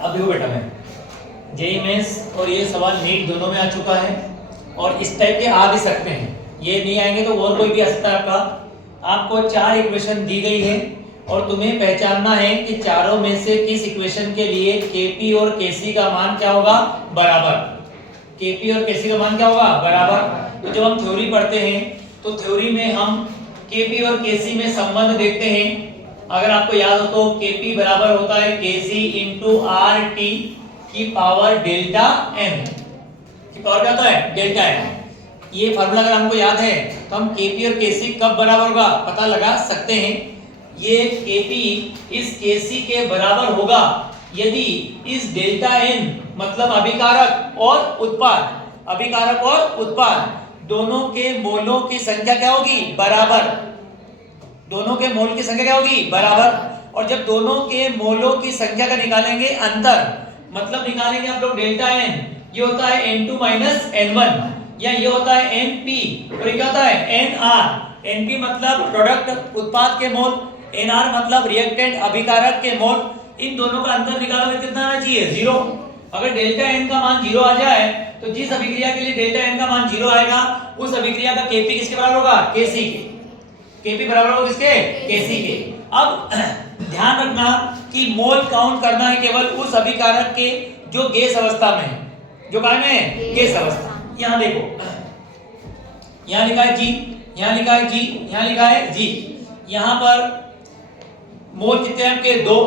अब देखो बेटा, मैं जेईई मेंस और ये सवाल नीट दोनों में आ चुका है और इस टाइप के आ भी सकते हैं। ये नहीं आएंगे तो और कोई भी आ सकता है आपका। आपको 4 इक्वेशन दी गई है और तुम्हें पहचानना है कि चारों में से किस इक्वेशन के लिए केपी और केसी का मान क्या होगा, बराबर। केपी और केसी का मान क्या होगा, बराबर। तो जब हम थ्योरी पढ़ते हैं तो थ्योरी में हम केपी और केसी में संबंध देखते हैं। अगर आपको याद हो तो केपी बराबर होता है केसी इंटू आर टी की पावर डेल्टा एन की पावर क्या होता है, डेल्टा एन। ये फार्मूला अगर हमको याद है तो हम केपी और केसी कब बराबर होगा पता लगा सकते हैं। ये केपी इस केसी के बराबर होगा यदि इस डेल्टा एन मतलब अभिकारक और उत्पाद, अभिकारक और उत्पाद दोनों के मोलों की संख्या क्या होगी, बराबर। दोनों के मोल की संख्या क्या होगी, बराबर। और जब दोनों के मोलों की संख्या का निकालेंगे अंतर, मतलब निकालेंगे आप लोग डेल्टा एन, ये होता है n2 माइनस n1 या ये होता है np और ये क्या होता है nr। np मतलब प्रोडक्ट उत्पाद के मोल, nr मतलब रिएक्टेंट अभिकारक के मोल। इन दोनों का अंतर निकालोगे कितना आना चाहिए, 0। अगर डेल्टा एन का मान 0 आ जाए तो जिस अभिक्रिया के लिए डेल्टा एन का मान 0 आएगा उस अभिक्रिया का केपी किसके बराबर होगा, केसी के। केपी बराबर होगा किसके, केसी के। अब ध्यान रखना कि मोल काउंट करना है केवल उस अभिकारक के जो गैस अवस्था में है, जो काय में है, गैस अवस्था। यहां देखो, यहां लिखा है जी, यहां लिखा है जी, यहां लिखा है जी। यहां पर मोल कितने हैं आपके, 2।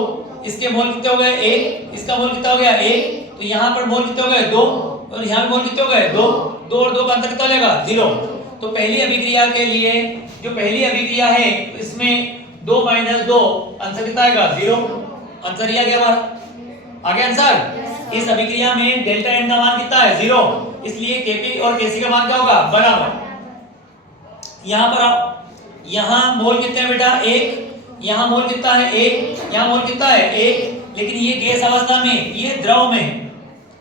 इसके मोल कितने हो गए, 1। इसका मोल कितना हो गया, 1। तो यहां पर मोल कितने हो गए, 2। और यहां मोल कितने हो गए, 2। 2 और 2 का अंतर कितना लेगा, 0। तो पहली अभिक्रिया के लिए जो पहली अभिक्रिया है इसमें 2 माइनस 2 आंसर कितना आएगा, 0। आंसर ये आ गया हमारा, आ गया आंसर। इस अभिक्रिया में डेल्टा एन का मान कितना है, 0। इसलिए केपी और केसी का मान क्या होगा, बराबर। यहां पर आप, यहां मोल कितने हैं बेटा, 1। यहां मोल कितना है, 1। यहां मोल कितना है, 1। लेकिन ये गैस अवस्था में, ये द्रव में,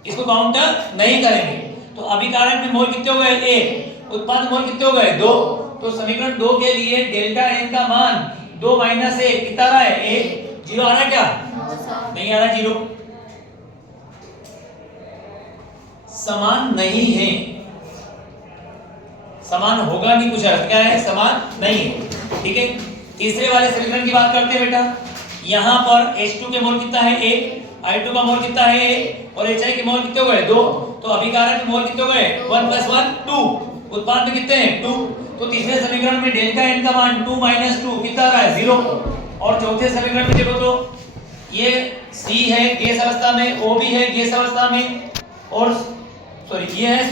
इसको काउंट नहीं करेंगे। तो अभिकारक में मोल कितने हो गए, 1। उत्पाद मोल कितने हो गए, 2। तो समीकरण 2 के लिए डेल्टा एन का मान 2 माइनस 1 कितना रहा है, 1। 0 आ रहा है क्या, नहीं आ रहा, 0। समान नहीं है, समान होगा नहीं, पूछा क्या है, समान नहीं है। ठीक है, तीसरे वाले समीकरण की बात करते हैं बेटा। यहां पर H2 के मोल कितना है, 1। I2 का मोल कितना है, 1। और HI के मोल कितने हो गए, 2। तो अभिकारक के मोल कितने हो गए, 1 + 1 2। उत्पाद में कितने हैं, 2। तो तीसरे समीकरण में डेल्टा एन का मान 2 माइनस 2 कितना रहा है, 0। और चौथे समीकरण में देखो तो ये C है गैस अवस्था में, O भी है गैस अवस्था में, और सॉरी ये है